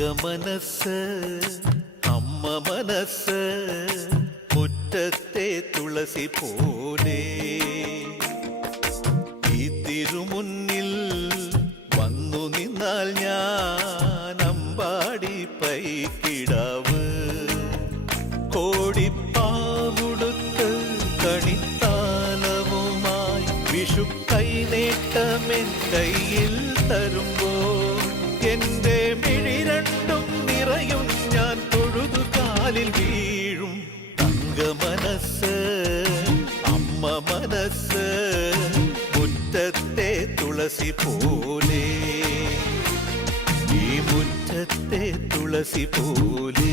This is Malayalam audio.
മനസ്സ് അമ്മ മനസ്സ് മുറ്റത്തെ തുളസി പോലെ ഈ തിരുമുന്നിൽ വന്നു നിന്നാൽ ഞാൻ അമ്പാടി പൈക്കിടാവ് കോടിപ്പാവുടുത്ത് കണിത്താലവുമായി വിഷു കൈനേട്ടമെൻ കയ്യിൽ തരുമ്പോൾ എന്റെ മിഴി രണ്ടും നിറയും ഞാൻ തൊഴുതു കാലിൽ വീഴും തങ്ക മനസ്സ് അമ്മ മനസ്സ് മുറ്റത്തെ തുളസി പോലെ ഈ മുറ്റത്തെ തുളസി പോലെ